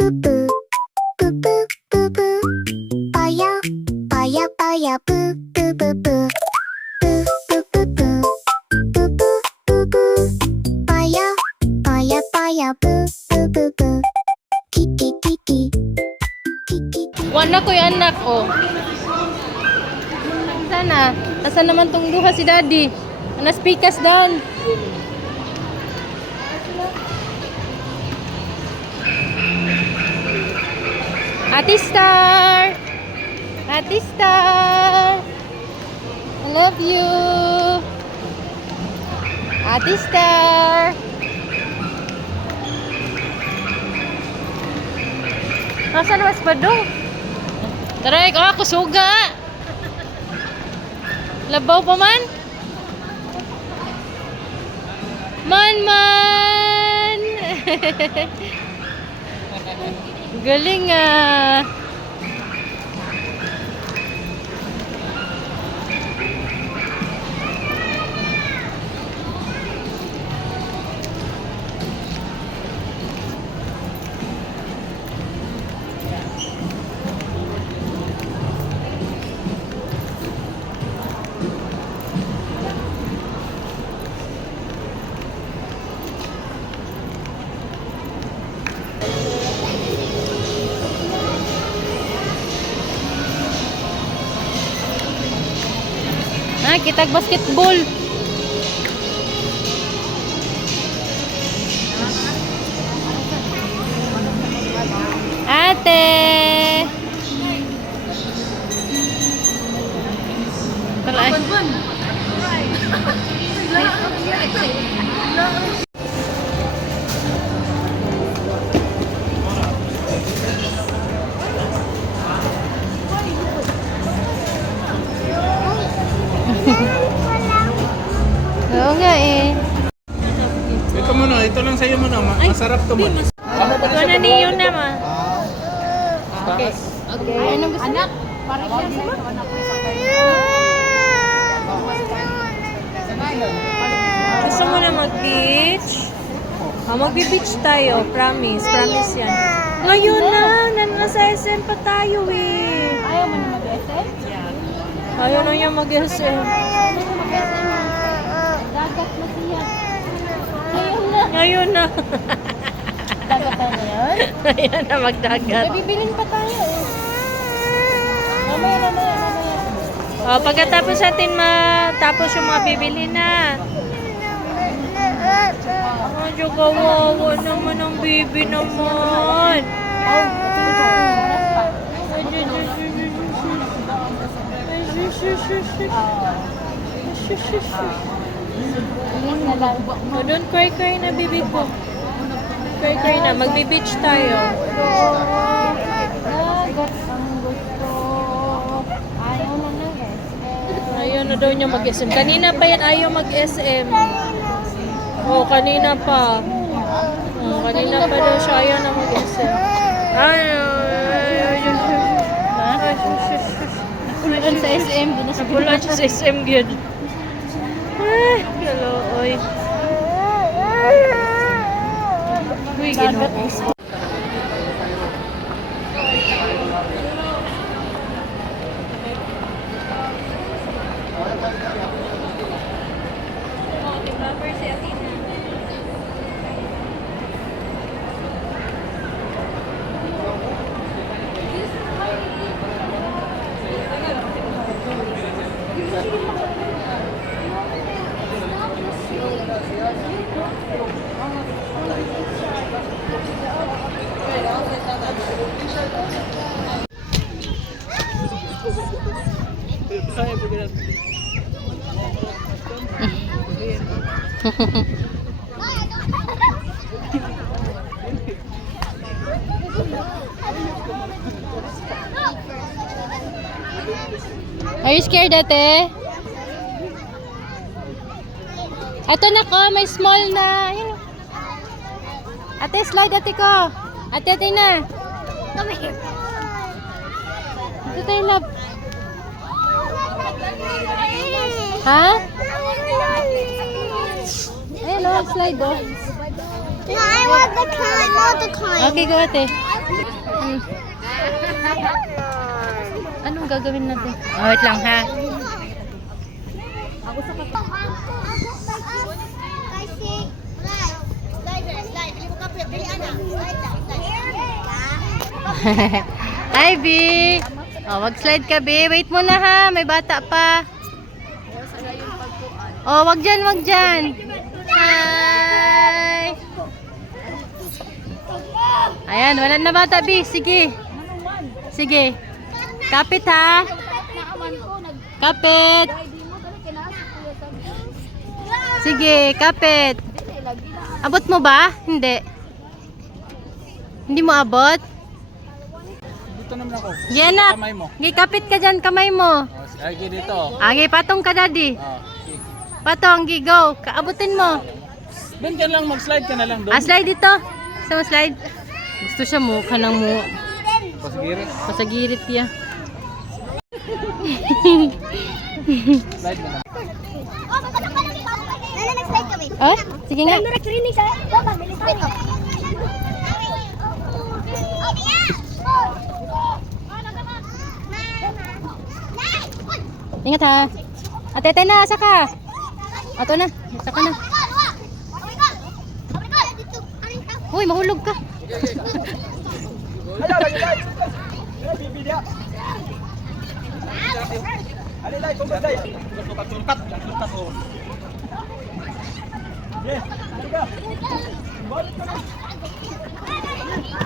boo boo, boo boo boo boo. Baya, baya baya boo boo boo boo. Boo boo boo boo, boo boo boo boo. Baya, baya baya boo boo boo boo. Kiki kiki, kiki. Wala ko yung anak, oh. Sana, asa naman tong duha si daddy? Anas pikas down. Ate Star! Ate Star! I love you! Ate Star! Nasaan mas ba dong? Tara, ikaw ako suga! Labaw pa man? Man! Galing ah! Ah, kitag basketball. Ate. Tara. Oo nga eh. Ito muna, ito lang sa'yo muna. Masarap to man. Ito na niyo naman. Okay. Okay. Anong gusto? Anak, parang siya Gusto mo na mag-beach? Mag-beach tayo. Promise. Promise yan. Ngayon na. Nasa SM pa tayo eh. Ayaw mo na mag-SM? Ayaw na niya mag-SM. Dagat na siya. Ngayon na. Dagat na ngayon? Ngayon na magdagat. Bibilin pa tayo eh. Mamaya. Pagkatapos natin matapos yung mga bibili na. Medyo kawawa naman ang baby naman. Don't cry na baby ko. Cry na. Magbe-beach tayo. Ayaw na daw niya mag-SM. Kanina pa yan ayaw mag-SM. Oh, kanina pa. Oh, kanina pa daw siya ayaw na mag-SM. Napulan sa SM. Napulan siya sa SM yun. Hello, oy. Uy, ginoo. Are you scared, ate? Ito na ko, may small na. Yun. Ate, slide ate ko. Ate na. Come here. Ito tayo, love. Ha? Ayun, oh, slide, oh. No, I want the climb, not the climb. Okay, go ate. Anong gagawin natin? Oh, wait lang ha. Hi, B! Oh, mag-slide ka, B. Wait muna ha. May bata pa. Oh, wag dyan, wag dyan. Hi! Ayan, wala na bata, B. Sige. Sige. Kapit ha. Kapit. Sige, kapit. Abot mo ba? Hindi. Hindi mo abot? Dito naman ako. Yan na. Kamay mo. Gikapit ka dyan, kamay mo. Oh, sige dito. Agi, patong ka, daddy. Oh, sige. Patong, gigo. Kaabutin mo. Doon ka lang, mag-slide ka na lang doon. Ah, slide dito. Gusto mo slide? Gusto siya mo, kanang mo. Pasigirit. Pasagirit ya. Slide na lang. Oh, sige nga. Ingat ha. Ate, na, saka. Ato na, saka na. Uy, mahulog ka.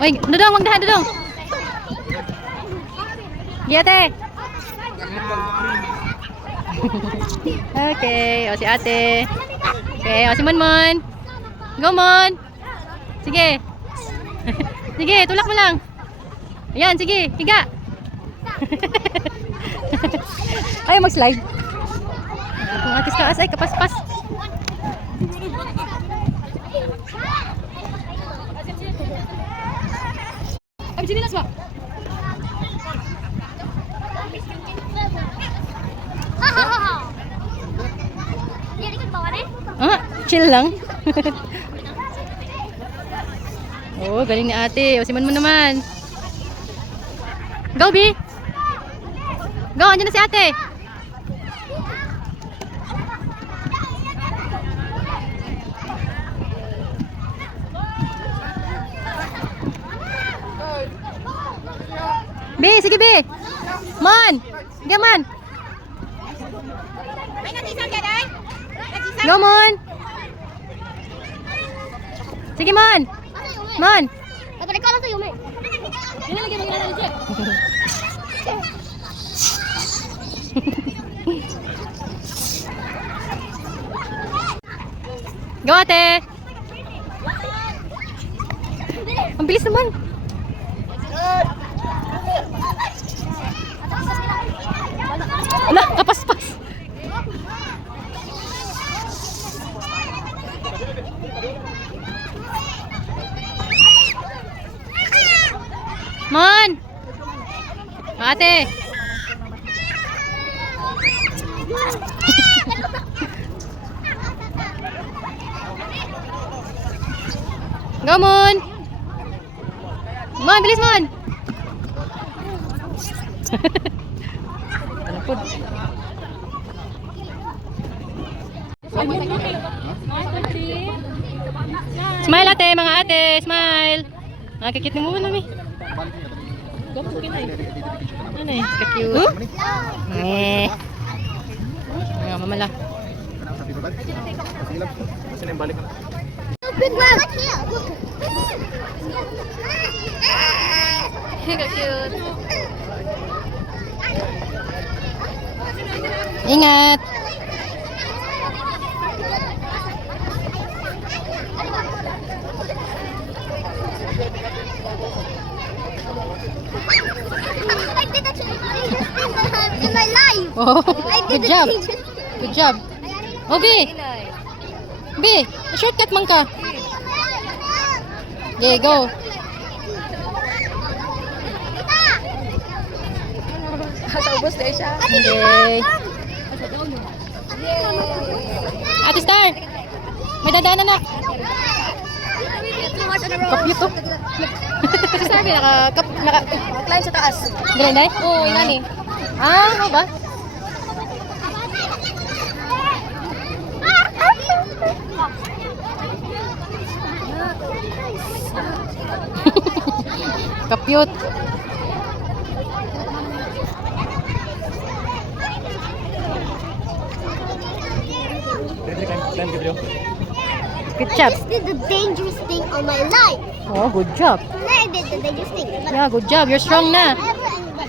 Uy, dudong, wag dahan, dudong. Di ate. Okay, o si ate. Okay, o si Monmon. Go, Mon. Sige. Sige, tulak mo lang. Ayan, sige, higa. Ay, mag-slide. Ang atis ka ay kapaspas. Ay, sinilas ba? Ah, chill lang. Oh, galing ni ate. O, siman mo naman. Go, B. Go, andyan na si ate. B, sige B. Mon. Sige, Mon. Go, Mon. Sige, Mon. Mon. Go, ate. Ang bilis naman. Ala, kapaspas. Mon. Ate. Go, Mon. Mon, bilis, Mon. Talapod. Smile, ate, mga ate. Smile. Nakakikit mo naman namin. Ano eh? Ka-cute. Mamala. Big one. Ka-cute. Ingat. I did that in my life. Oh, I did good job. it. Good job. Oh, B. B, shortcut man ka. Okay, go. Okay. Ate Star, may dadaanan na. Kapit to. Ate Star, Sabi, naka-climb sa taas. Ganun, day? Oo, inani. Ah, ano ba? Kapyut. Good job. This did the dangerous thing of my life. Oh, good job. I did the dangerous thing. Yeah, good job. You're strong na.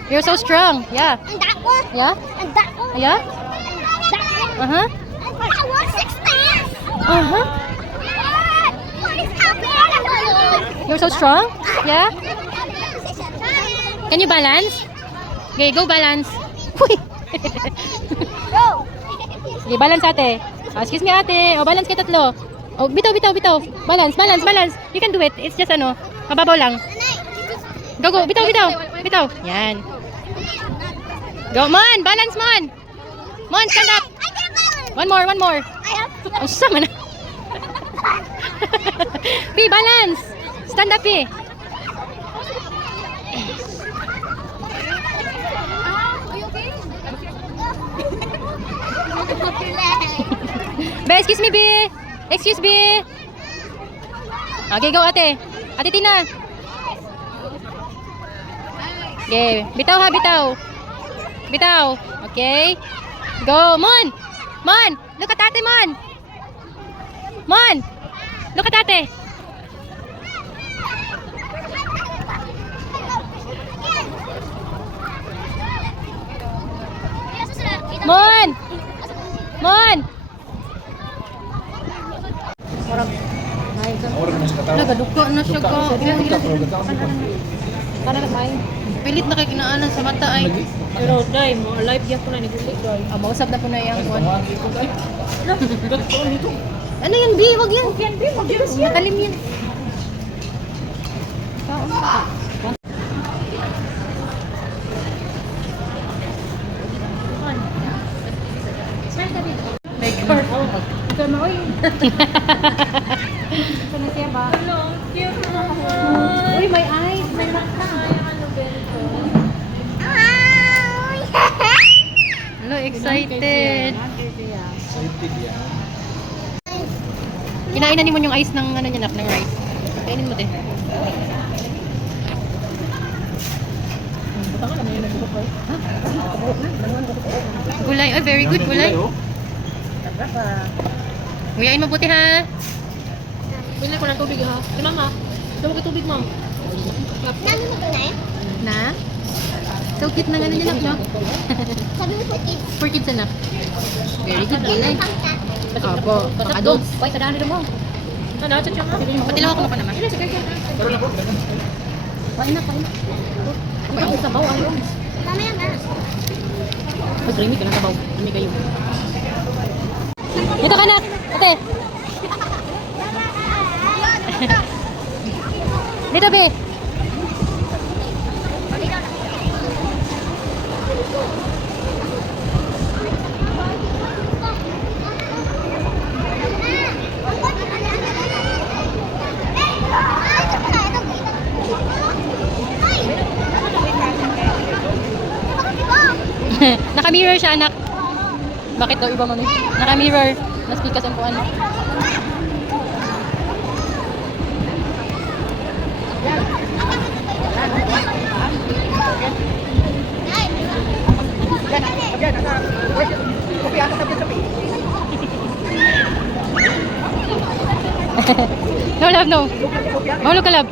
You're so strong. Yeah. And that one. Yeah? And that one. Yeah? And that one. Uh-huh. And that one. 6 times. Uh-huh. What is happening? You're so strong? Yeah? Can you balance? Okay, go balance. Uy! Go. Okay, balance ate. Oh, excuse me ate. O, balance kayo tatlo. Oh, bitaw, bitaw, bitaw. Balance, balance, balance. You can do it. It's just ano, mababaw lang. Go, go. Bitaw, bitaw. Bitaw. Yan. Go, Mon. Balance, Mon. Mon, stand up. I can't balance. One more, one more. I have to. Ang sama na. Pi, balance. Stand up, Pi. Be, excuse me, Be. Excuse me. Okay, go, ate. Ate Tina. Okay, bitaw ha, bitaw. Bitaw. Okay. Go, Mon. Mon, look at ate, Mon. Mon, look at ate. Mon. Mon. Nagaduko na siya ko. Para na kain. Pilit na kay kinaanan sa mata ay. Pero day, mo alive yan ko na ni Gulit day. Mausap na po na yung one. Ano yan, B? Wag yan. Yan, Bi, mag-use yan. Matalim yan. Ikaw na, oy. Ito na siya ba? Hello, cute naman. Uy, may eyes. May mata. Hello, excited. Kinain na ni mo yung ice ng ano niya, ng rice. Kainin mo din. Gulay. Ay, very good gulay. Nguyain mabuti ha. Bili ko ng tubig ha. Si mama, daw ko tubig ma'am. Nani mo to na eh? Na? So cute na gano'n nila, no? Sabi mo for kids. For kids anak. Very good gulay. Opo, pang adults. Why, tadaan nila mo. Ano, chat siya nga. Patilaw ako pa naman. Pain na. May ang sabaw, ayaw. Mamaya na. Pag creamy ka ng sabaw. Creamy kayo. Dito ka, anak. Ate. Dito, be. Naka-mirror siya, anak. Bakit daw iba, mami? Naka-mirror. Mas pikas ang puan. No, love, no. Mahulog ka, love.